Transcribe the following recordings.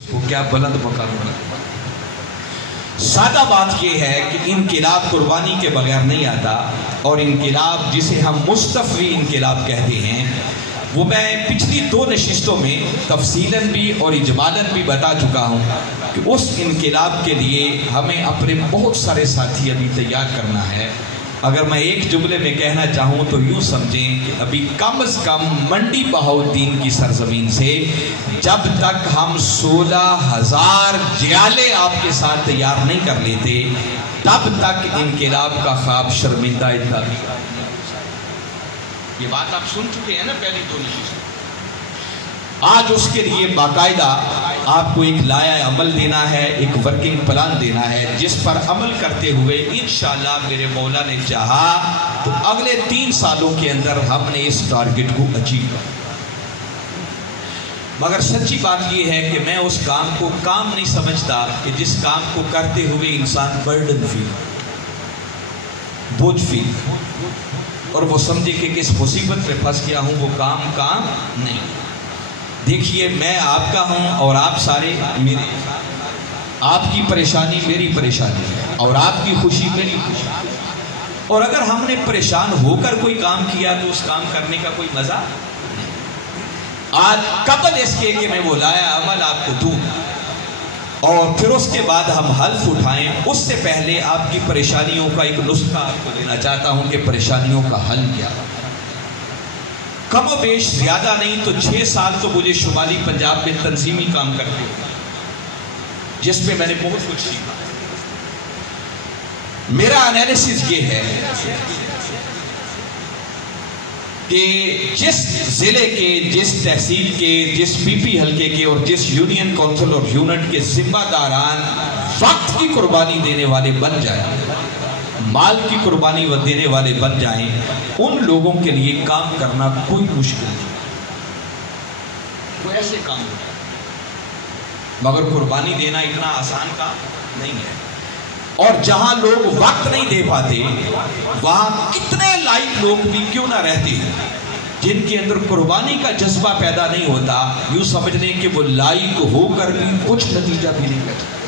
وہ کیا بلند مقام ہونا۔ سادہ بات یہ ہے کہ انقلاب قربانی کے بغیر نہیں آتا، اور انقلاب جسے ہم مصطفی انقلاب کہتے ہیں وہ میں پچھلی 2 نشستوں میں تفصیلاً بھی اور اجمالاً بھی بتا چکا ہوں کہ اس انقلاب کے لیے ہمیں اپنے بہت سارے ساتھی ابھی تیار کرنا ہے۔ اگر میں ایک جملے میں کہنا چاہوں تو یوں سمجھیں کہ ابھی کم از کم منڈی بہاؤالدین کی سرزمین سے جب تک ہم 16,000 جیالے آپ کے ساتھ تیار نہیں کر لیتے تب تک انقلاب کا خواب شرمندہ اتنا بھی۔ یہ بات آپ سن چکے ہیں نا پہلی 2 نشستوں۔ آج اس کے لیے باقاعدہ آپ کو ایک لائحہ عمل دینا ہے، ایک ورکنگ پلان دینا ہے، جس پر عمل کرتے ہوئے انشاءاللہ میرے مولا نے چاہا تو اگلے 3 سالوں کے اندر ہم نے اس ٹارگٹ کو اچیو کیا۔ مگر سچی بات یہ ہے کہ میں اس کام کو کام نہیں سمجھتا کہ جس کام کو کرتے ہوئے انسان برڈن فیل، بوجھ فیل، اور وہ سمجھے کہ کس مصیبت میں پھنس گیا ہوں، وہ کام نہیں۔ دیکھیے میں آپ کا ہوں اور آپ سارے میرے، آپ کی پریشانی میری پریشانی ہے اور آپ کی خوشی میری خوشی، اور اگر ہم نے پریشان ہو کر کوئی کام کیا تو اس کام کرنے کا کوئی مزہ نہیں۔ آج قبل اس کے کہ میں وہ لائحہ عمل آپ کو دوں اور پھر اس کے بعد ہم حلف اٹھائیں، اس سے پہلے آپ کی پریشانیوں کا ایک نسخہ آپ کو دینا چاہتا ہوں کہ پریشانیوں کا حل کیا۔ کم و بیش زیادہ نہیں تو 6 سال تو مجھے شمالی پنجاب میں تنظیمی کام کرتے ہوئے، جس میں میں نے بہت کچھ سیکھا۔ میرا انالیسس یہ ہے کہ جس ضلع کے، جس تحصیل کے، جس پی پی حلقے کے اور جس یونین کونسل اور یونٹ کے ذمہ داران وقت کی قربانی دینے والے بن جائیں، مال کی قربانی دینے والے بن جائیں، ان لوگوں کے لیے کام کرنا کوئی مشکل نہیں، وہ ایسے کام ہوتا ہے، مگر قربانی دینا اتنا آسان کام نہیں ہے۔ اور جہاں لوگ وقت نہیں دے پاتے وہاں کتنے لائق لوگ بھی کیوں نہ رہتے ہیں جن کے اندر قربانی کا جذبہ پیدا نہیں ہوتا، یوں سمجھ لیں کہ وہ لائق ہو کر بھی کچھ نتیجہ بھی نہیں کرتے۔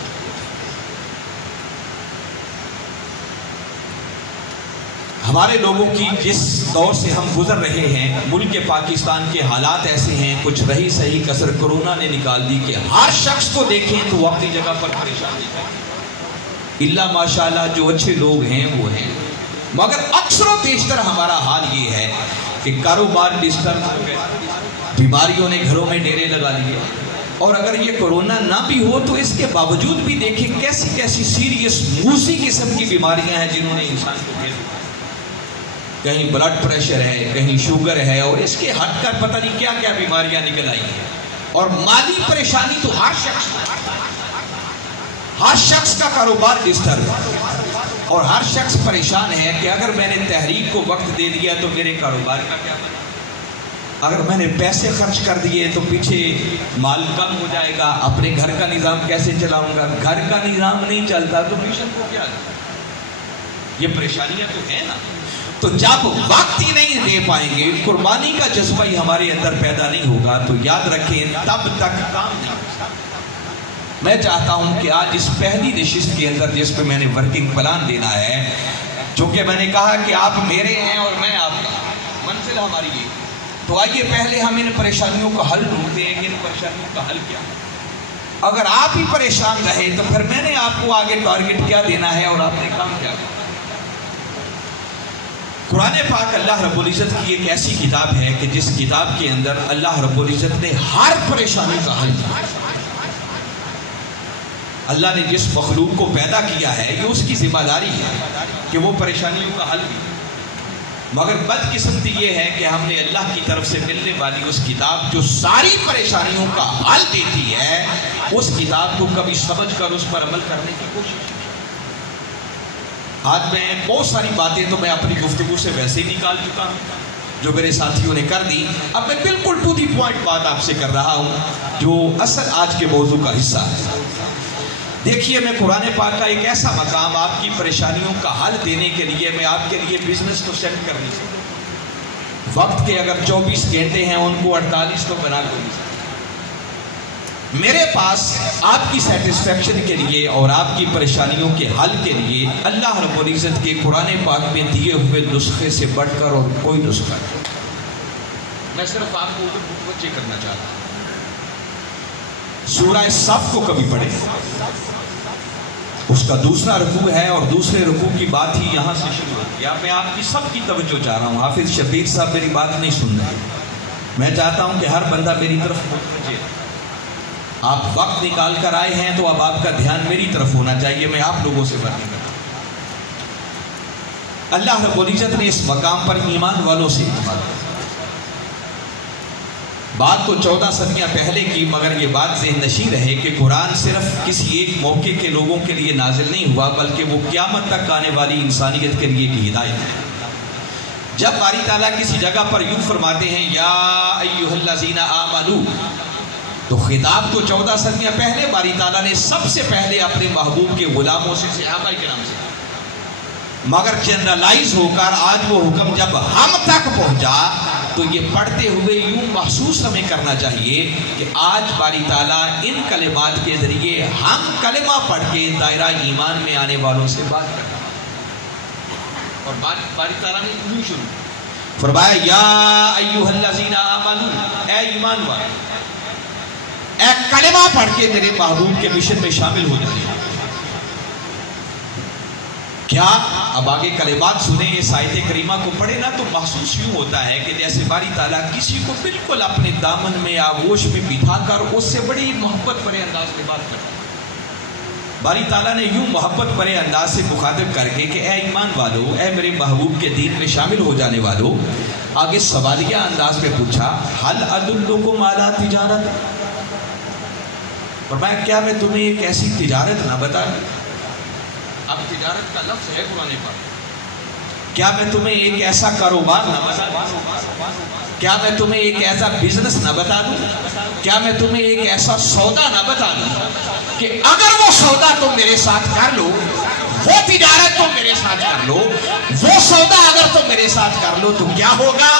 ہمارے لوگوں کی جس دور سے ہم گزر رہے ہیں، ملک پاکستان کے حالات ایسے ہیں، کچھ رہی صحیح کسر کرونا نے نکال دی کہ ہر شخص کو دیکھیں تو وہ اپنی جگہ پر پریشان ہے، اللہ ماشاءاللہ جو اچھے لوگ ہیں وہ ہیں، مگر اکثر و بیشتر ہمارا حال یہ ہے کہ کاروبار ڈسٹرب ہو گئے، بیماریوں نے گھروں میں ڈیرے لگا لیے، اور اگر یہ کورونا نہ بھی ہو تو اس کے باوجود بھی دیکھیں کیسی کیسی سیریس موذی قسم کی بیماریاں ہیں جنہوں نے انسان کو گھیر دیا۔ کہیں بلڈ پریشر ہے، کہیں شوگر ہے، اور اس کے ہٹ کر پتہ نہیں کیا کیا بیماریاں نکل آئی ہیں، اور مالی پریشانی تو ہر شخص کا کاروبار ڈسٹرب ہے، اور ہر شخص پریشان ہے کہ اگر میں نے تحریک کو وقت دے دیا تو میرے کاروبار کا کیا بنے، اگر میں نے پیسے خرچ کر دیے تو پیچھے مال کم ہو جائے گا، اپنے گھر کا نظام کیسے چلاؤں گا، گھر کا نظام نہیں چلتا تو مشن کو کیا دے؟ یہ پریشانیاں تو ہیں نا۔ تو جب وقت ہی نہیں دے پائیں گے، قربانی کا جذبہ ہی ہمارے اندر پیدا نہیں ہوگا، تو یاد رکھیں تب تک کام نہیں ہوگا۔ میں چاہتا ہوں کہ آج اس پہلی نشست کے اندر جس پہ میں نے ورکنگ پلان دینا ہے، چونکہ میں نے کہا کہ آپ میرے ہیں اور میں آپ کا، منزل ہماری یہ، تو آئیے پہلے ہم ان پریشانیوں کا حل ڈھونڈتے ہیں کہ ان پریشانیوں کا حل کیا ہے۔ اگر آپ ہی پریشان رہے تو پھر میں نے آپ کو آگے ٹارگٹ کیا دینا ہے اور آپ نے کام کیا کرنا۔ قرآن پاک اللہ رب العزت کی ایک ایسی کتاب ہے کہ جس کتاب کے اندر اللہ رب العزت نے ہر پریشانی کا حل کیا۔ اللہ نے جس مخلوق کو پیدا کیا ہے یہ اس کی ذمہ داری ہے کہ وہ پریشانیوں کا حل بھی، مگر بدقسمتی یہ ہے کہ ہم نے اللہ کی طرف سے ملنے والی اس کتاب جو ساری پریشانیوں کا حل دیتی ہے، اس کتاب کو کبھی سمجھ کر اس پر عمل کرنے کی کوشش کی۔ آج میں بہت ساری باتیں تو میں اپنی گفتگو سے ویسے ہی نکال چکا ہوں جو میرے ساتھیوں نے کر دی، اب میں بالکل ٹو دی پوائنٹ بات آپ سے کر رہا ہوں جو اصل آج کے موضوع کا حصہ ہے۔ دیکھیے میں قرآن پاک کا ایک ایسا مقام آپ کی پریشانیوں کا حل دینے کے لیے، میں آپ کے لیے بزنس تو سیٹ کر نہیں سکتا، وقت کے اگر 24 گھنٹے ہیں ان کو 48 تو بنا کر نہیں سکتا، میرے پاس آپ کی سیٹسفیکشن کے لیے اور آپ کی پریشانیوں کے حل کے لیے اللہ رب العزت کے قرآن پاک میں دیے ہوئے نسخے سے بڑھ کر اور کوئی نسخہ نہیں۔ میں صرف آپ کو متوجہ کرنا چاہتا ہوں، سورہ صف کو کبھی پڑھیں، اس کا دوسرا رکوع ہے اور دوسرے رکوع کی بات ہی یہاں سے شروع ہوتی ہے۔ میں آپ کی سب کی توجہ چاہ رہا ہوں، حافظ شبیر صاحب میری بات نہیں سن رہے، میں چاہتا ہوں کہ ہر بندہ میری طرف متوجہ۔ آپ وقت نکال کر آئے ہیں تو اب آپ کا دھیان میری طرف ہونا چاہیے، میں آپ لوگوں سے بات نہیں کرتا۔ اللہ رب العزت نے اس مقام پر ایمان والوں سے بات تو 14 صدیاں پہلے کی، مگر یہ بات ذہن نشین رہے کہ قرآن صرف کسی ایک موقع کے لوگوں کے لیے نازل نہیں ہوا، بلکہ وہ قیامت تک آنے والی انسانیت کے لیے کی ہدایت ہے۔ جب باری تعالیٰ کسی جگہ پر یوں فرماتے ہیں یا ایھا الذین آمنوا، تو خطاب تو 14 صدیاں پہلے باری تعالیٰ نے سب سے پہلے اپنے محبوب کے غلاموں سے، صحابہ کرام سے، مگر جنرلائز ہو کر آج وہ حکم جب ہم تک پہنچا تو یہ پڑھتے ہوئے یوں محسوس ہمیں کرنا چاہیے کہ آج باری تعالیٰ ان کلمات کے ذریعے ہم کلمہ پڑھ کے دائرہ ایمان میں آنے والوں سے بات کرنا، اور باری تعالیٰ نے یوں شروع فرمایا یا ایھا الذین آمنوا، اے ایمان والو، اے کلمہ پڑھ کے میرے محبوب کے مشن میں شامل ہو جائے۔ کیا اب آگے کلمات سنیں، اس آیت کریمہ کو پڑھیں نا تو محسوس یوں ہوتا ہے کہ جیسے باری تعالیٰ کسی کو بالکل اپنے دامن میں آغوش میں بٹھا کر اس سے بڑی محبت بھرے انداز میں بات کرتا ہے۔ باری تعالیٰ نے یوں محبت بھرے انداز سے مخاطب کر کے کہ اے ایمان والو، اے میرے محبوب کے دین میں شامل ہو جانے والو، آگے سوالیہ انداز میں پوچھا حل ادلکم علی تجارت، فرمایا کیا میں تمہیں ایک ایسی تجارت نہ بتا دوں؟ اب تجارت کا لفظ ہے قرآن پاک، کیا میں تمہیں ایک ایسا کاروبار نہ بتا دوں؟ کیا میں تمہیں ایک ایسا بزنس نہ بتا دوں؟ کیا میں تمہیں ایک ایسا سودا نہ بتا دوں کہ اگر وہ سودا تم میرے ساتھ کر لو، وہ تجارت تم میرے ساتھ کر لو، وہ سودا اگر تم میرے ساتھ کر لو تو کیا ہوگا؟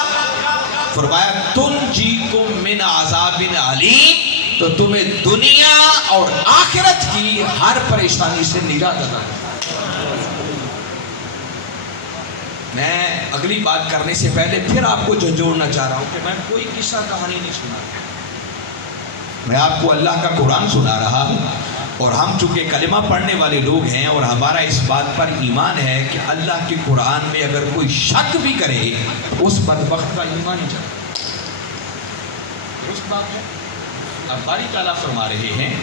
فرمایا تنجیکم من عذاب علیم، تو تمہیں دنیا اور آخرت کی ہر پریشانی سے نجات عطا کرے۔ میں اگلی بات کرنے سے پہلے پھر آپ کو جھنجھوڑنا چاہ رہا ہوں کہ میں کوئی قصہ کہانی نہیں سنا رہا، میں آپ کو اللہ کا قرآن سنا رہا ہوں، اور ہم چونکہ کلمہ پڑھنے والے لوگ ہیں اور ہمارا اس بات پر ایمان ہے کہ اللہ کے قرآن میں اگر کوئی شک بھی کرے تو اس بدبخت کا ایمان ہی جائے۔ درست بات ہے۔ اب باری تعالیٰ فرما رہے ہیں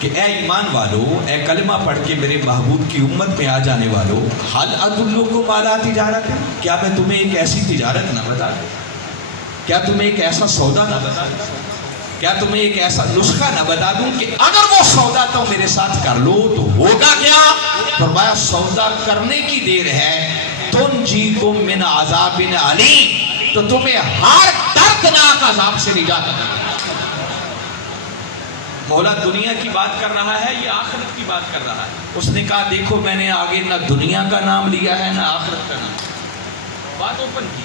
کہ اے ایمان والو، اے کلمہ پڑھ کے میرے محبوب کی امت میں آ جانے والو، حل ادلکم علی تجارت، کیا میں تمہیں ایک ایسی تجارت نہ بتا دوں؟ کیا تمہیں ایک ایسا سودا نہ بتا دوں؟ کیا تمہیں ایک ایسا نسخہ نہ بتا دوں کہ اگر وہ سودا تم میرے ساتھ کر لو تو ہوگا کیا؟ فرمایا سودا کرنے کی دیر ہے، تنجیکم من عذاب علیم، تو تمہیں ہر دردناک عذاب سے نجات عطا کرے۔ مولا دنیا کی بات کر رہا ہے یا آخرت کی بات کر رہا ہے؟ اس نے کہا دیکھو میں نے آگے نہ دنیا کا نام لیا ہے نہ آخرت کا نام، بات اوپن کی،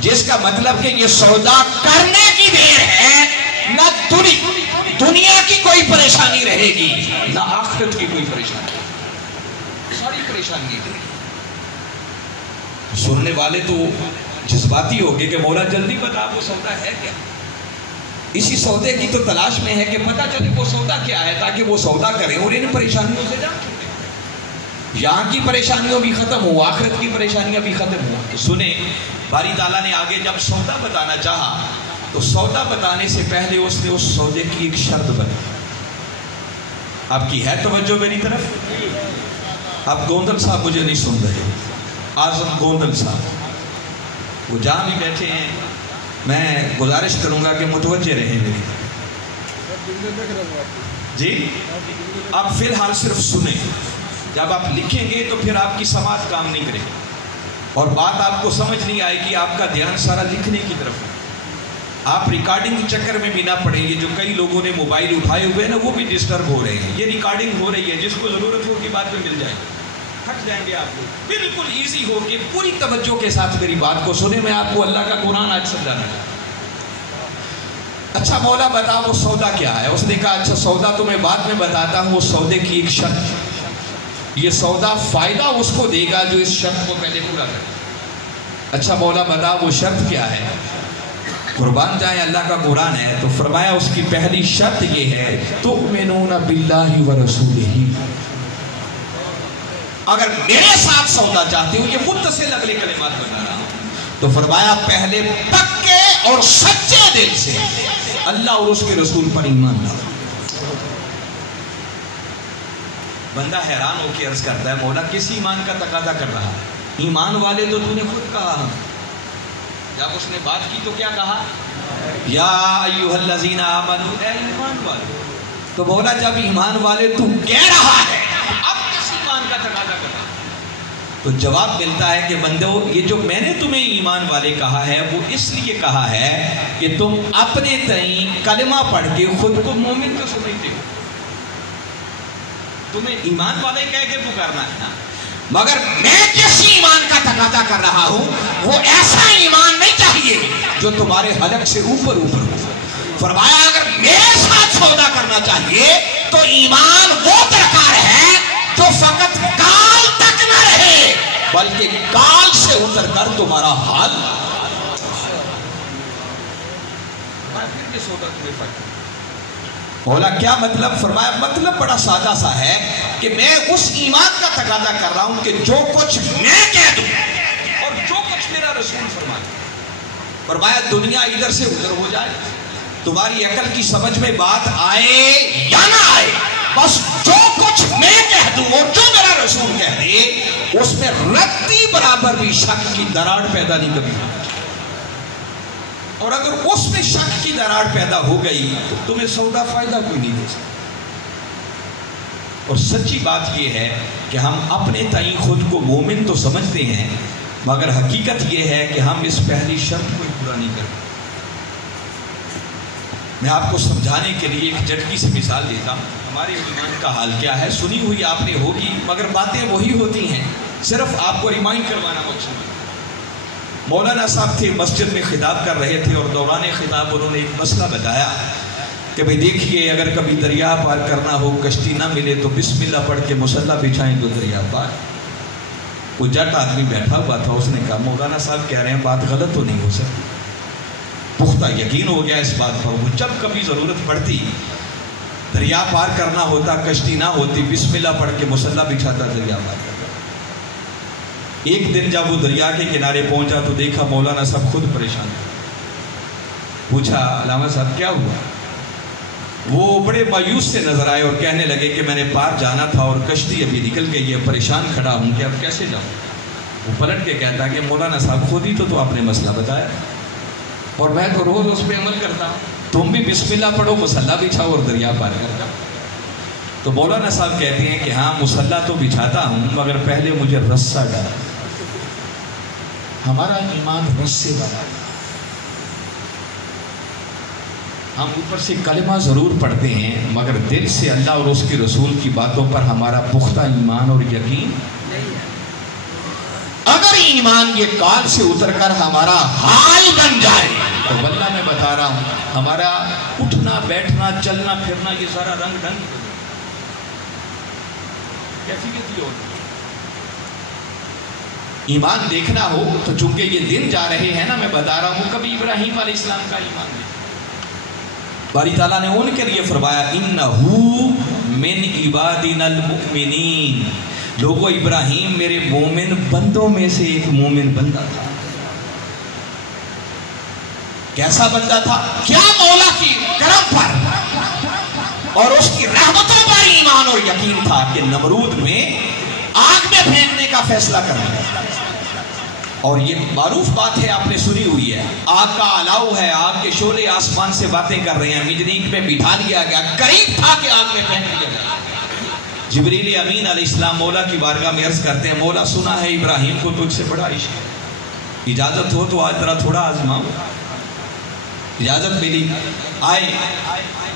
جس کا مطلب کہ یہ سودا کرنے کی دیر ہے، نہ دنیا کی کوئی پریشانی رہے گی نہ آخرت کی کوئی پریشانی، ساری پریشانی رہے گی۔ سننے والے تو جذباتی ہو گئے کہ مولا جلدی بتا وہ سودا ہے کیا؟ اسی سودے کی تو تلاش میں ہے کہ پتہ چلے وہ سودا کیا ہے تاکہ وہ سودا کریں اور ان پریشانیوں سے جان چھوڑیں، یہاں کی پریشانیوں بھی ختم ہو، آخرت کی پریشانیاں بھی ختم ہو۔ تو سنیں باری تعالیٰ نے آگے جب سودا بتانا چاہا تو سودا بتانے سے پہلے اس نے اس سودے کی ایک شرط بتائی۔ آپ کی ہے توجہ میری طرف؟ آپ گوندل صاحب مجھے نہیں سن رہے، اعظم گوندل صاحب وہ جہاں بھی بیٹھے ہیں، میں گزارش کروں گا کہ متوجہ رہیں میری جی۔ آپ فی الحال صرف سنیں، جب آپ لکھیں گے تو پھر آپ کی سماعت کام نہیں کرے گی اور بات آپ کو سمجھ نہیں آئے گی، آپ کا دھیان سارا لکھنے کی طرف ہے۔ آپ ریکارڈنگ کے چکر میں بھی نہ پڑیں گے، جو کئی لوگوں نے موبائل اٹھائے ہوئے ہیں نا وہ بھی ڈسٹرب ہو رہے ہیں، یہ ریکارڈنگ ہو رہی ہے، جس کو ضرورت ہوگی بعد میں مل جائے گی، ہٹ جائیں گے آپ کو۔ بالکل ایزی ہو کے پوری توجہ کے ساتھ میری بات کو سنیں، میں آپ کو اللہ کا قرآن آج سمجھانا چاہتا ہوں۔ اچھا مولا بتا وہ سودا کیا ہے؟ اس نے کہا اچھا سودا تو میں بعد میں بتاتا ہوں، وہ سودے کی ایک شرط، یہ سودا فائدہ اس کو دے گا جو اس شرط کو پہلے پورا کرے۔ اچھا مولا بتا وہ شرط کیا ہے؟ قربان جائیں اللہ کا قرآن ہے، تو فرمایا اس کی پہلی شرط یہ ہے تؤمنون باللہ ورسولہ، اگر میرے ساتھ سودا چاہتے ہو، یہ متصل اگلے کلمات بتا رہا ہوں، تو فرمایا پہلے پکے اور سچے دل سے اللہ اور اس کے رسول پر ایمان لاؤ۔ بندہ حیران ہو کے عرض کرتا ہے مولا کس ایمان کا تقاضا کر رہا ہے؟ ایمان والے تو تو نے خود کہا ہم، جب اس نے بات کی تو کیا کہا؟ یا ایھا الذین آمنوا، اے ایمان والے۔ تو مولا جب ایمان والے تو کہہ رہا ہے اب کس ایمان کا تقاضا کر رہا ہے؟ تو جواب ملتا ہے کہ بندو یہ جو میں نے تمہیں ایمان والے کہا ہے وہ اس لیے کہا ہے کہ تم اپنے تئیں کلمہ پڑھ کے خود کو مومن تو سمجھتے ہو، تمہیں ایمان والے کہہ کے پکارنا ہے نا، مگر میں جس ایمان کا تقاضا کر رہا ہوں وہ ایسا ایمان نہیں چاہیے جو تمہارے حلق سے اوپر اوپر ہو۔ فرمایا اگر میرے ساتھ سودا کرنا چاہیے تو ایمان وہ درکار ہے جو فقط کال تک نہ رہے بلکہ کال سے اتر کر تمہارا حال بولا کیا مطلب؟ فرمایا مطلب بڑا سادہ سا ہے کہ میں اس ایمان کا تقاضا کر رہا ہوں کہ جو کچھ میں کہہ دوں اور جو کچھ میرا رسول فرمائے، فرمایا دنیا ادھر سے ادھر ہو جائے، تمہاری عقل کی سمجھ میں بات آئے یا نہ آئے، بس جو کچھ میں کہہ دوں اور جو میرا رسول کہہ دے اس میں رتی برابر بھی شک کی دراڑ پیدا نہیں کرنی، اور اگر اس میں شک کی دراڑ پیدا ہو گئی تو تمہیں سودا فائدہ کوئی نہیں دے سکتا۔ اور سچی بات یہ ہے کہ ہم اپنے تئیں خود کو مومن تو سمجھتے ہیں مگر حقیقت یہ ہے کہ ہم اس پہلی شرط کو پورا نہیں کرتے۔ میں آپ کو سمجھانے کے لیے ایک جھٹکی سے مثال دیتا ہوں، ہمارے ایمان کا حال کیا ہے سنی ہوئی آپ نے ہوگی مگر باتیں وہی ہوتی ہیں، صرف آپ کو ریمائنڈ کروانا مقصود ہے۔ مولانا صاحب تھے مسجد میں خطاب کر رہے تھے اور دوران خطاب انہوں نے ایک مسئلہ بتایا کہ بھئی دیکھیے اگر کبھی دریا پار کرنا ہو کشتی نہ ملے تو بسم اللہ پڑھ کے مصلی بچھائیں تو دریا پار۔ وہ جٹ آدمی بیٹھا ہوا تھا، اس نے کہا مولانا صاحب کہہ رہے ہیں بات غلط تو نہیں ہو سکتی۔ پختہ یقین ہو گیا اس بات پر، وہ جب کبھی ضرورت پڑتی دریا پار کرنا ہوتا کشتی نہ ہوتی بسم اللہ پڑھ کے مصلی بچھاتا دریا پار کرتا۔ ایک دن جب وہ دریا کے کنارے پہنچا تو دیکھا مولانا صاحب خود پریشان، پوچھا علامہ صاحب کیا ہوا؟ وہ بڑے مایوس سے نظر آئے اور کہنے لگے کہ میں نے پار جانا تھا اور کشتی ابھی نکل گئی ہے، پریشان کھڑا ہوں کہ اب کیسے جاؤں؟ وہ پلٹ کے کہتا کہ مولانا صاحب خود ہی تو آپ نے مسئلہ بتایا اور میں تو روز اس پہ عمل کرتا ہوں، تم بھی بسم اللہ پڑھو مصلی بچھاؤ اور دریا پار کرتا۔ تو مولانا صاحب کہتے ہیں کہ ہاں مصلی تو بچھاتا ہوں مگر پہلے مجھے رسہ ڈالا۔ ہمارا ایمان رسے والا، ہم اوپر سے کلمہ ضرور پڑھتے ہیں مگر دل سے اللہ اور اس کے رسول کی باتوں پر ہمارا پختہ ایمان اور یقین نہیں ہے۔ اگر ایمان یہ کال سے اتر کر ہمارا حال بن جائے تو واللہ میں بتا رہا ہوں ہمارا اٹھنا بیٹھنا چلنا پھرنا یہ سارا رنگ ڈھنگ کیفیت ہوتی۔ ایمان دیکھنا ہو تو چونکہ یہ دن جا رہے ہیں نا، میں بتا رہا ہوں کبھی ابراہیم علیہ السلام کا ایمان دیکھا، باری تعالیٰ نے ان کے لیے فرمایا اِنَّهُ مِنْ عِبَادِنَا الْمُؤْمِنِينَ، لوگو ابراہیم میرے مومن بندوں میں سے ایک مومن بندہ تھا۔ کیسا بندہ تھا؟ کیا مولا کی کرم پر اور اس کی رحمتوں پر ایمان اور یقین تھا کہ نمرود میں آگ میں پھینکنے کا فیصلہ کرنا۔ اور یہ معروف بات ہے آپ نے سنی ہوئی ہے، آگ کا الاؤ ہے، آگ کے شعلے آسمان سے باتیں کر رہے ہیں، مجنیک میں بٹھا دیا گیا، قریب تھا کہ آگ میں پھینک دیا گیا۔ جبریل امین علیہ السلام مولا کی بارگاہ میں عرض کرتے ہیں مولا سنا ہے ابراہیم کو تجھ سے بڑا عشق ہے، اجازت ہو تو آج ذرا تھوڑا آزماؤ۔ اجازت ملی، آئے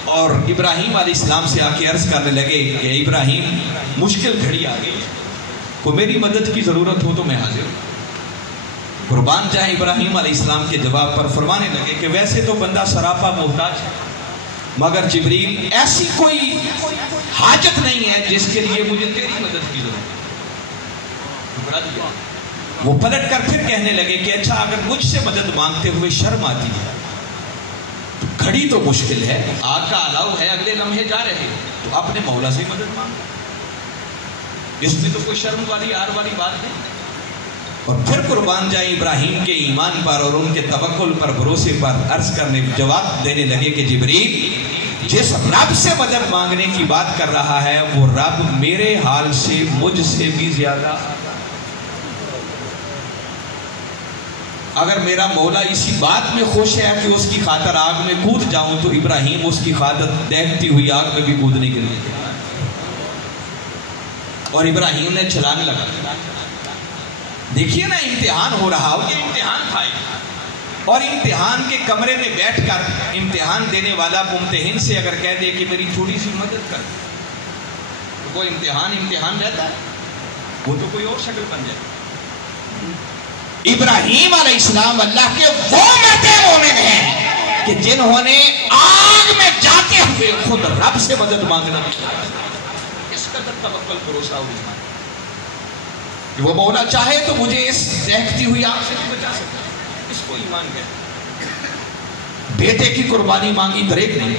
اور ابراہیم علیہ السلام سے آ کے عرض کرنے لگے کہ ابراہیم مشکل گھڑی آ گئی، کو میری مدد کی ضرورت ہو تو میں حاضر ہوں۔ قربان جائیں ابراہیم علیہ السلام کے جواب پر فرمانے لگے کہ ویسے تو بندہ سراپا محتاج ہے، مگر جبریل ایسی کوئی حاجت نہیں ہے جس کے لیے مجھے تیری مدد کی ضرورت ہے۔ وہ پلٹ کر پھر کہنے لگے کہ اچھا اگر مجھ سے مدد مانگتے ہوئے شرم آتی ہے تو کھڑی تو مشکل ہے، آگ کا الاؤ ہے، اگلے لمحے جا رہے تو اپنے مولا سے مدد مانگو، اس میں تو کوئی شرم والی آر والی بات نہیں۔ اور پھر قربان جائیں ابراہیم کے ایمان پر اور ان کے توکل پر بھروسے پر عرض کرنے جواب دینے لگے کہ جبریل جس رب سے مدد مانگنے کی بات کر رہا ہے وہ رب میرے حال سے مجھ سے بھی زیادہ، اگر میرا مولا اسی بات میں خوش ہے کہ اس کی خاطر آگ میں کود جاؤں تو ابراہیم اس کی خاطر دیکھتی ہوئی آگ میں بھی کودنے کے لیے، اور ابراہیم نے چھلانگ لگا۔ دیکھیے نا امتحان ہو رہا ہو، یہ امتحان تھا، اور امتحان کے کمرے میں بیٹھ کر امتحان دینے والا ممتحن سے اگر کہہ دے کہ میری تھوڑی سی مدد کر تو وہ امتحان رہتا ہے، وہ تو کوئی اور شکل بن جائے۔ ابراہیم علیہ السلام اللہ کے وہ مرد مومن ہیں کہ جنہوں نے آگ میں جاتے ہوئے خود رب سے مدد مانگنا، اس قدر توکل بھروسہ اور ایمان کہ وہ مولا چاہے تو مجھے اس دیکھتی ہوئی آگ سے بھی بچا سکتا ہے، اس کو ایمان کہتے ہیں۔ بیٹے کی قربانی مانگی دریک نہیں۔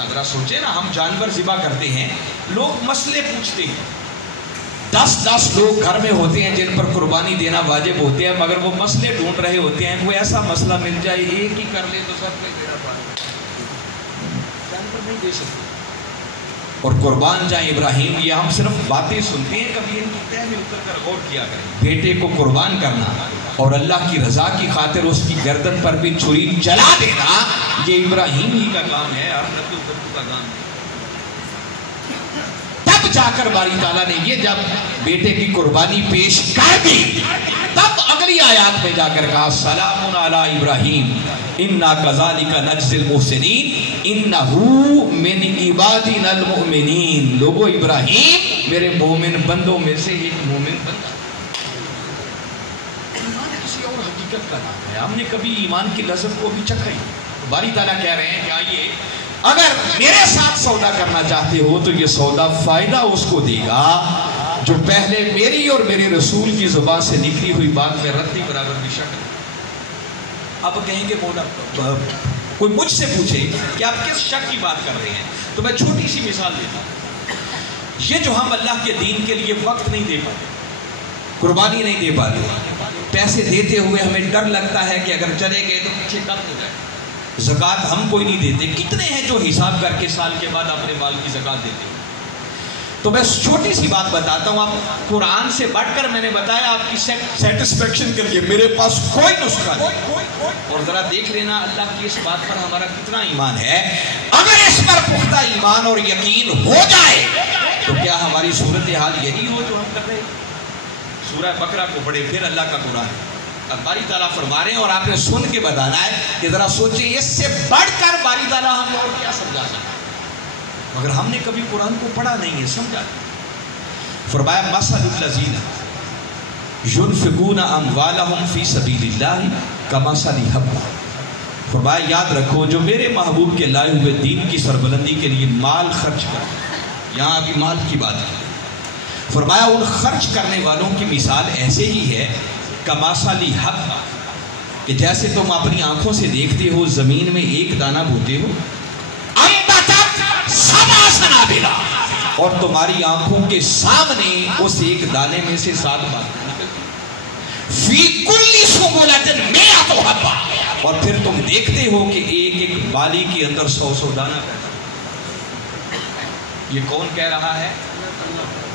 اگر سوچے نا، ہم جانور ذبح کرتے ہیں، لوگ مسئلے پوچھتے ہیں، 10 لوگ گھر میں ہوتے ہیں جن پر قربانی دینا واجب ہوتے ہیں، مگر وہ مسئلے ڈھونڈ رہے ہوتے ہیں، کوئی ایسا مسئلہ مل جائے ایک ہی کر لے تو سب میں تیرا پاس جانور نہیں دے سکتے۔ اور قربان جائیں ابراہیم، یہ ہم صرف باتیں سنتے ہیں، کبھی ان کی تہ میں اتر کر غور کیا کریں۔ بیٹے کو قربان کرنا اور اللہ کی رضا کی خاطر اس کی گردن پر بھی چھری چلا دینا، یہ ابراہیم ہی کا کام ہے، اور نبی کا کام ہے۔ تب جا کر باری تعالیٰ نے یہ جب بیٹے کی قربانی پیش کر دی، تب اگلی آیات میں جا کر کہا سلام علی ابراہیم انا کذالک نجزی المحسنین انہو من عبادنا المؤمنین۔ لوگو ابراہیم میرے مومن بندوں میں سے ایک مومن بندہ۔ ایمان کسی اور حقیقت کا نام ہے، ہم نے کبھی ایمان کی لذت کو بھی چکھا ہی۔ باری تعالیٰ کہہ رہے ہیں کہ آئیے اگر میرے ساتھ سودا کرنا چاہتے ہو تو یہ سودا فائدہ اس کو دے گا جو پہلے میری اور میرے رسول کی زبان سے نکلی ہوئی بات میں رتی برابر بھی شک ہے۔ اب کہیں گے مولا کوئی مجھ سے پوچھے کہ آپ کس شک کی بات کر رہے ہیں تو میں چھوٹی سی مثال دیتا ہوں۔ یہ جو ہم اللہ کے دین کے لیے وقت نہیں دے پاتے، قربانی نہیں دے پاتے، پیسے دیتے ہوئے ہمیں ڈر لگتا ہے کہ اگر چلے گئے تو پیچھے قتل ہو جائے، زکوٰۃ ہم کوئی نہیں دیتے، کتنے ہیں جو حساب کر کے سال کے بعد اپنے مال کی زکوٰۃ دیتے ہیں۔ تو میں چھوٹی سی بات بتاتا ہوں، آپ قرآن سے بڑھ کر میں نے بتایا آپ کی سیٹسفیکشن کے لیے میرے پاس کوئی نسخہ نہیں، اور ذرا دیکھ لینا اللہ کی اس بات پر ہمارا کتنا ایمان ہے۔ اگر اس پر پختہ ایمان اور یقین ہو جائے تو کیا ہماری صورتحال یہی ہو جو ہم کر رہے ہیں؟ سورہ بقرہ کو پڑھے، پھر اللہ کا قرآن اب باری تعالیٰ فرما رہے ہیں اور آپ نے سن کے بتانا ہے کہ ذرا سوچیں اس سے بڑھ کر باری تعالیٰ ہمیں اور کیا سمجھا سکتا ہے، مگر ہم نے کبھی قرآن کو پڑھا نہیں ہے، سمجھا نہیں۔ فرمایا مثل الذین ینفقون اموالہم فی سبیل اللہ کمثل حبۃ، فرمایا یاد رکھو جو میرے محبوب کے لائے ہوئے دین کی سربلندی کے لیے مال خرچ کر، یہاں ابھی مال کی بات ہے، فرمایا ان خرچ کرنے والوں کی مثال ایسے ہی ہے کمثل حبۃ کہ جیسے تم اپنی آنکھوں سے دیکھتے ہو زمین میں ایک دانہ بوتے ہو، سبع سنابل، اور تمہاری آنکھوں کے سامنے اس ایک دانے میں سے 7 باتیں نکلتی، فی کل سنبلۃ مئۃ حبۃ، اور پھر تم دیکھتے ہو کہ ایک ایک بالی کے اندر 100 دانہ پیدا۔ یہ کون کہہ رہا ہے؟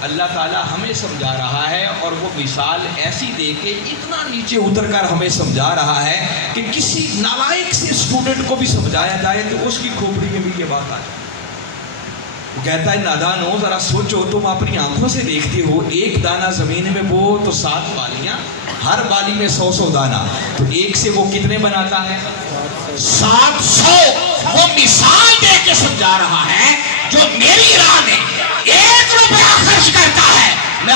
اللہ تعالیٰ ہمیں سمجھا رہا ہے، اور وہ مثال ایسی دے کے اتنا نیچے اتر کر ہمیں سمجھا رہا ہے کہ کسی نالائق سے اسٹوڈنٹ کو بھی سمجھایا جائے تو اس کی کھوپڑی میں بھی یہ بات آ جائے۔ وہ کہتا ہے نادان ہو، ذرا سوچو تم اپنی آنکھوں سے دیکھتے ہو ایک دانہ زمین میں بو تو 7 بالیاں، ہر بالی میں 100 دانہ، تو ایک سے وہ کتنے بناتا ہے؟ 700۔ وہ مثال دے کے سمجھا رہا ہے جو میری راہ میں 1 روپیہ خرچ کرتا ہے، میں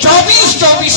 24-24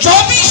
24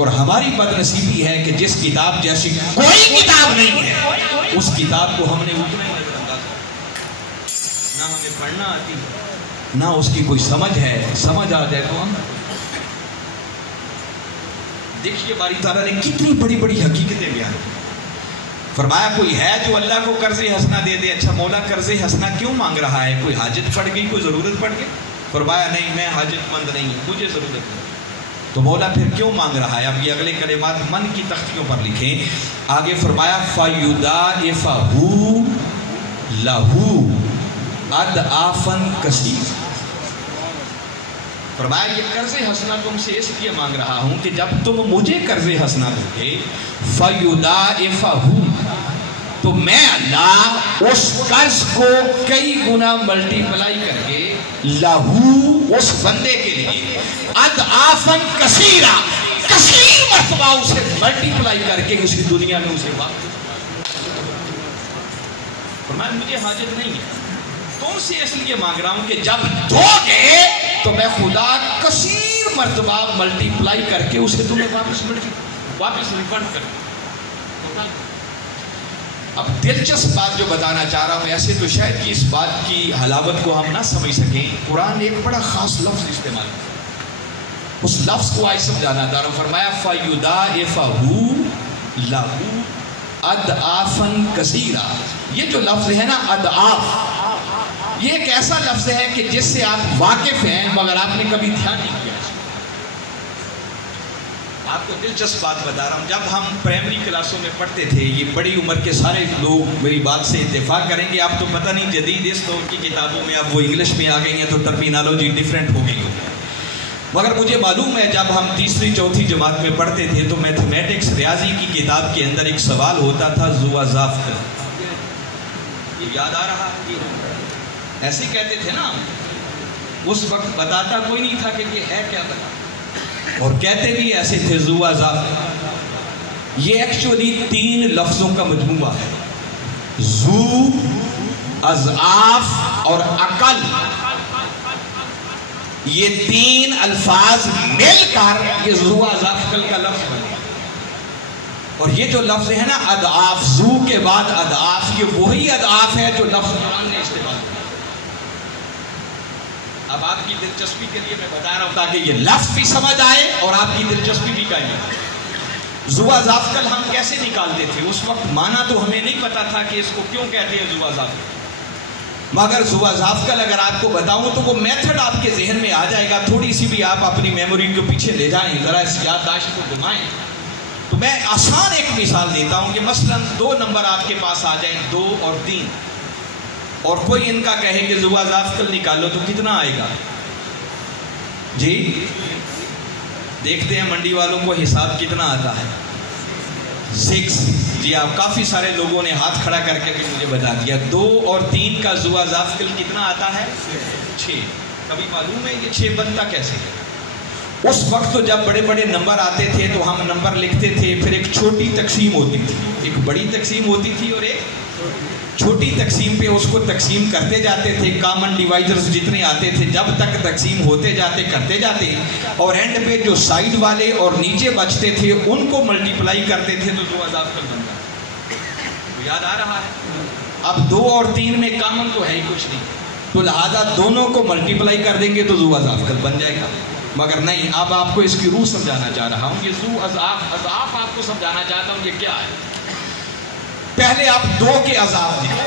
اور ہماری بدنصیبی ہے کہ جس کتاب جیسی کوئی کتاب نہیں ہے اس کتاب کو ہم نے اتنا ہی نظر انداز کیا، نہ ہمیں پڑھنا آتی نہ اس کی کوئی سمجھ ہے، سمجھ آ جائے تو ہم دیکھیے باری تعالیٰ نے کتنی بڑی بڑی حقیقتیں بیان کی۔ فرمایا کوئی ہے جو اللہ کو قرض حسنہ دے دے، اچھا مولا قرض حسنہ کیوں مانگ رہا ہے؟ کوئی حاجت پڑ گئی، کوئی ضرورت پڑ گئی؟ فرمایا نہیں، میں حاجت مند نہیں ہوں، مجھے ضرورت نہیں۔ تو مولا پھر کیوں مانگ رہا ہے؟ اب یہ اگلے کلمات من کی تختیوں پر لکھیں۔ آگے فرمایا فَيُضَاعِفَهُ لَهُ أَضْعَافًا كَثِيرًا۔ فرمایا یہ قرض حسنہ تم سے اس لیے مانگ رہا ہوں کہ جب تم مجھے قرض حسنہ دو گے فَيُضَاعِفَهُ تو میں اللہ اس قرض کو کئی گنا ملٹی پلائی کر کے لہو اس بندے کے لیے اضعافاً کثیرہ کثیر مرتبہ اسے ملٹی پلائی کر کے اسی دنیا میں اسے واپس۔ فرمایا مجھے حاجت نہیں ہے، تم سے اس لیے مانگ رہا ہوں کہ جب دو گے تو میں خدا کثیر مرتبہ ملٹی پلائی کر کے اسے تمہیں واپس ریفنڈ کر۔ اب دلچسپ بات جو بتانا چاہ رہا ہوں، ایسے تو شاید کہ اس بات کی حلاوت کو ہم نہ سمجھ سکیں، قرآن نے ایک بڑا خاص لفظ استعمال کیا، اس لفظ کو آج سمجھانا چاہ رہا ہوں۔ فرمایا فَيُضَاعِفَهُ لَهُ أَضْعَافًا كَثِيرًا۔ یہ جو لفظ ہے نا اضعاف، یہ ایک ایسا لفظ ہے کہ جس سے آپ واقف ہیں مگر آپ نے کبھی دھیان نہیں کیا۔ آپ کو دلچسپ بات بتا رہا ہوں، جب ہم پرائمری کلاسوں میں پڑھتے تھے، یہ بڑی عمر کے سارے لوگ میری بات سے اتفاق کریں گے، آپ تو پتہ نہیں جدید اس دور کی کتابوں میں اب وہ انگلش میں آ گئی ہیں تو ٹرمینالوجی ڈیفرنٹ ہو گئی ہوگی، مگر مجھے معلوم ہے جب ہم تیسری چوتھی جماعت میں پڑھتے تھے تو میتھمیٹکس ریاضی کی کتاب کے اندر ایک سوال ہوتا تھا ذو اضاف کا، یہ یاد آ رہا ہے؟ ایسے ہی کہتے تھے نا، اس وقت بتاتا کوئی نہیں تھا کہ یہ ہے کیا بتا، اور کہتے بھی ایسے تھے ذو اضاف۔ یہ ایکچولی 3 لفظوں کا مجموعہ ہے، ذو، اضعاف اور عقل، یہ 3 الفاظ مل کر یہ ذو اضاف کا لفظ بنے، اور یہ جو لفظ ہے نا اضعاف، ذو کے بعد اضعاف، یہ وہی اضعاف ہے جو لفظ قرآن نے استعمال کیا۔ اب آپ کی دلچسپی کے لیے میں بتا رہا ہوں تاکہ یہ لفظ بھی سمجھ آئے اور آپ کی دلچسپی بھی کہیں۔ ذو اضاف کل ہم کیسے نکالتے تھے؟ اس وقت معنی تو ہمیں نہیں پتا تھا کہ اس کو کیوں کہتے ہیں ذو اضاف، مگر ذو اضاف کل اگر آپ کو بتاؤں تو وہ میتھڈ آپ کے ذہن میں آ جائے گا، تھوڑی سی بھی آپ اپنی میموری کو پیچھے لے جائیں، ذرا اس یادداشت کو گھمائیں تو میں آسان ایک مثال دیتا ہوں کہ مثلا 2 نمبر آپ کے پاس آ جائیں، 2 اور 3، اور کوئی ان کا کہے کہ ذو اضاف کل نکالو تو کتنا آئے گا؟ جی دیکھتے ہیں منڈی والوں کو حساب کتنا آتا ہے؟ 6۔ جی آپ کافی سارے لوگوں نے ہاتھ کھڑا کر کے بھی مجھے بتا دیا۔ 2 اور 3 کا ذو اضاف کل کتنا آتا ہے؟ 6۔ کبھی معلوم ہے یہ 6 بنتا کیسے ہے؟ اس وقت تو جب بڑے بڑے نمبر آتے تھے تو ہم نمبر لکھتے تھے، پھر ایک چھوٹی تقسیم ہوتی تھی، ایک بڑی تقسیم ہوتی تھی اور ایک چھوٹی تقسیم پہ اس کو تقسیم کرتے جاتے تھے، کامن ڈیوائزرز جتنے آتے تھے جب تک تقسیم ہوتے جاتے کرتے جاتے، اور اینڈ پہ جو سائیڈ والے اور نیچے بچتے تھے ان کو ملٹیپلائی کرتے تھے تو ذو اضاف کل بنتا۔ تو یاد آ رہا ہے؟ اب 2 اور 3 میں کامن تو ہے ہی کچھ نہیں، تو لہذا دونوں کو ملٹیپلائی کر دیں گے تو ذو اضاف کل بن جائے گا، مگر نہیں، اب آپ کو اس کی روح سمجھانا چاہ رہا ہوں۔ یہ ذو اضاف آپ کو سمجھانا چاہتا ہوں یہ کیا ہے۔ پہلے آپ 2 کے اضاف لکھیں،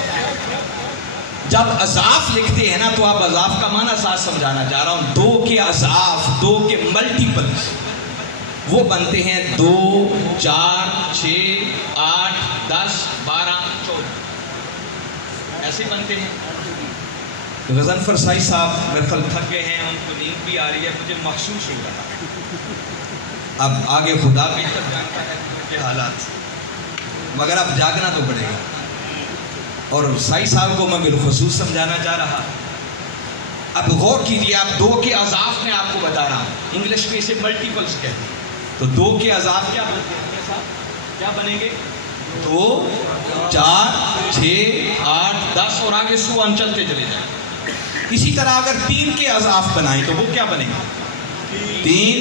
جب اضاف لکھتے ہیں نا تو آپ اضاف کا معنی ساتھ سمجھانا چاہ رہا ہوں۔ 2 کے اضاف، 2 کے ملٹیپلز وہ بنتے ہیں 2، 4، 6، 8، 10، 12، 14 ایسے بنتے ہیں۔ غضنفر سائی صاحب میرے خیال تھک گئے ہیں، ان کو نیند بھی آ رہی ہے، مجھے محسوس ہو رہا ہے۔ اب آگے خدا بہتر جانتا ہے کے حالات، مگر اب جاگنا تو پڑے گا، اور سائی صاحب کو میں بالخصوص سمجھانا چاہ رہا۔ اب غور کیجیے، آپ 2 کے اضاف میں آپ کو بتا رہا ہوں، انگلش میں اسے ملٹیپلز کہتے ہیں، تو 2 کے اضاف کیا بنتے ہیں؟ کیا بنیں گے؟ 2، 4، 6، 8، 10 اور آگے 100 چلتے چلے جائیں۔ اسی طرح اگر 3 کے اضاف بنائیں تو وہ کیا بنے گا؟ 3،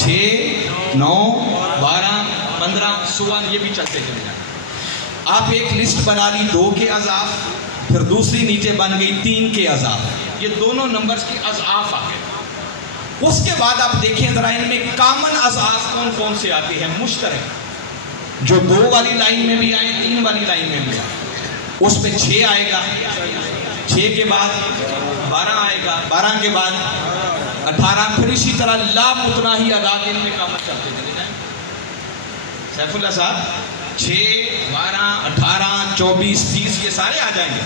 6، 9، 12, 15, 16 یہ بھی چلتے چلے جائیں. آپ ایک لسٹ بنا لی 2 کے اضعاف، پھر دوسری نیچے بن گئی 3 کے اضعاف. یہ دونوں نمبرز کی اضعاف آ گئے. اس کے بعد آپ دیکھیں ذرا ان میں کامن اضعاف کون کون سے آتے ہیں مشترک، جو 2 والی لائن میں بھی آئے 3 والی لائن میں بھی آئے. اس میں 6 آئے گا، 6 کے بعد 12 آئے گا، 12 کے بعد 18، پھر اسی طرح لا متناہی اعداد ان میں کامن چلتے چلے جائیں. سیف اللہ صاحب 6، 12، 18، 24، 30 یہ سارے آ جائیں گے.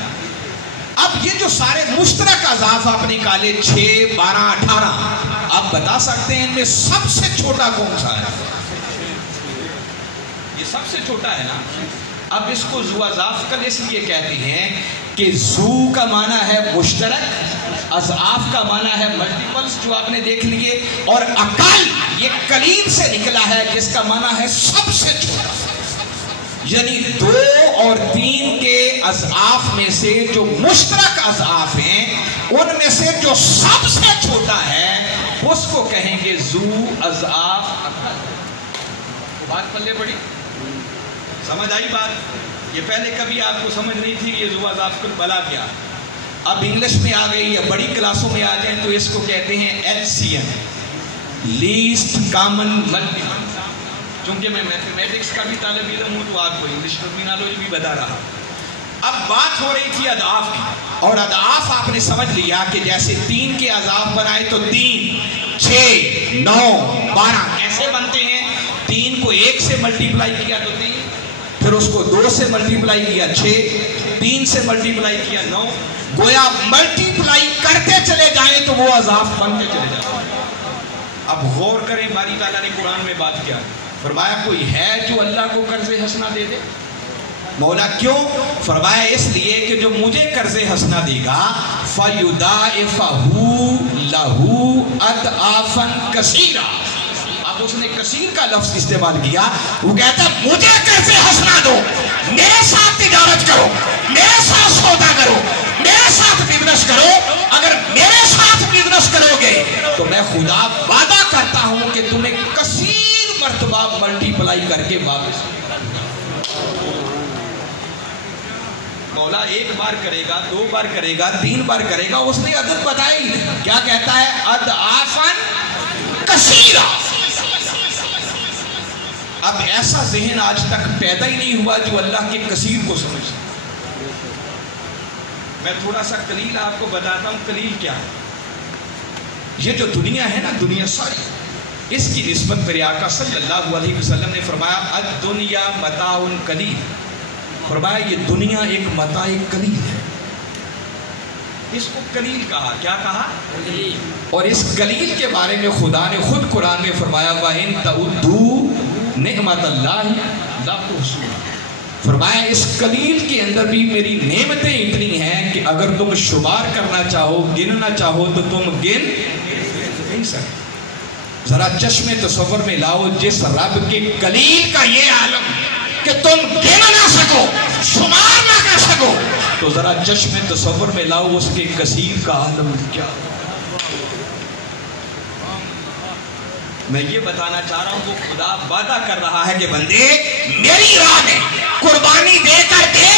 اب یہ جو سارے مشترک اضعاف آپ نکالے 6، 12، 18، آپ بتا سکتے ہیں ان میں سب سے چھوٹا کون سا ہے؟ یہ سب سے چھوٹا ہے نا. اب اس کو ذو اضعاف کل اس لیے کہتے ہیں کہ ذو کا معنی ہے مشترک، اضعاف کا معنی ہے ملٹیپلز جو آپ نے دیکھ لیے، اور اقل یہ قلیل سے نکلا ہے جس کا معنی ہے سب سے چھوٹا. یعنی 2 اور 3 کے اضعاف میں سے جو مشترک اضعاف ہیں ان میں سے جو سب سے چھوٹا ہے اس کو کہیں گے ذو اضعاف اقل. بات پلے پڑی؟ سمجھ آئی بات؟ یہ پہلے کبھی آپ کو سمجھ نہیں تھی یہ ذو اضعاف کل بلا کیا. اب انگلش میں آ گئی یا بڑی کلاسوں میں آ جائیں تو اس کو کہتے ہیں LCM، لیسٹ کامن ملٹیپل. چونکہ میں میتھمیٹکس کا بھی طالب علم ہوں تو آپ کو انگلش ٹرمینالوجی بھی بتا رہا. اب بات ہو رہی تھی اضعاف کی، اور اضعاف آپ نے سمجھ لیا کہ جیسے 3 کے اضعاف بنائے تو 3، 6، 9، 12 کیسے بنتے ہیں؟ 3 کو 1 سے ملٹیپلائی کیا تو 3، پھر اس کو 2 سے ملٹیپلائی کیا 6، 3 سے ملٹیپلائی کیا 9. گویا ملٹیپلائی کرتے چلے جائیں تو وہ اضعاف بنتے چلے جائیں. اب غور کریں، باری تعالیٰ نے قرآن میں بات کیا، فرمایا کوئی ہے جو اللہ کو قرض حسنہ دے دے؟ مولا کیوں؟ فرمایا اس لیے کہ جو مجھے قرض حسنہ دے گا فَيُضَاعِفَهُ لَهُ أَضْعَافًا كَثِيرًا. اب اس نے کثیر کا لفظ استعمال کیا. وہ کہتا ہے مجھے قرض حسنہ دو، میرے ساتھ تجارت کرو، میرے ساتھ سودا کرو، میرے ساتھ بزنس کرو. اگر میرے ساتھ بزنس کرو گے تو میں خدا وعدہ کرتا ہوں کہ تمہیں کثیر مرتبہ ملٹیپلائی کر کے واپس. مولا 1 بار کرے گا، 2 بار کرے گا، 3 بار کرے گا. اس نے عدد بتائی، کیا کہتا ہے؟ اضعافاً کثیرا. اب ایسا ذہن آج تک پیدا ہی نہیں ہوا جو اللہ کے کثیر کو سمجھ. میں تھوڑا سا قلیل آپ کو بتاتا ہوں. قلیل کیا ہے؟ یہ جو دنیا ہے نا، دنیا ساری، اس کی نسبت میرے آقا صلی اللہ علیہ وسلم نے فرمایا الدنیا متاع قلیل. فرمایا یہ دنیا ایک متاع قلیل ہے. اس کو قلیل کہا. کیا کہا؟ قلیل. اور اس قلیل کے بارے میں خدا نے خود قرآن میں فرمایا وَإِن تَعُدُّوا نِعْمَتَ اللَّهِ لَا تُحْصُوهَا. فرمایا اس قلیل کے اندر بھی میری نعمتیں اتنی ہیں کہ اگر تم شمار کرنا چاہو، گننا چاہو تو تم گن نہیں سکتے. ذرا چشم تصور میں لاؤ جس رب کے قلیل کا یہ عالم کہ تم گن نہ سکو، شمار نہ کر سکو، تو ذرا چشم تصور میں لاؤ اس کے کثیر کا عالم کیا. میں یہ بتانا چاہ رہا ہوں کہ خدا وعدہ کر رہا ہے کہ بندے میری راہ میں قربانی دے کر دے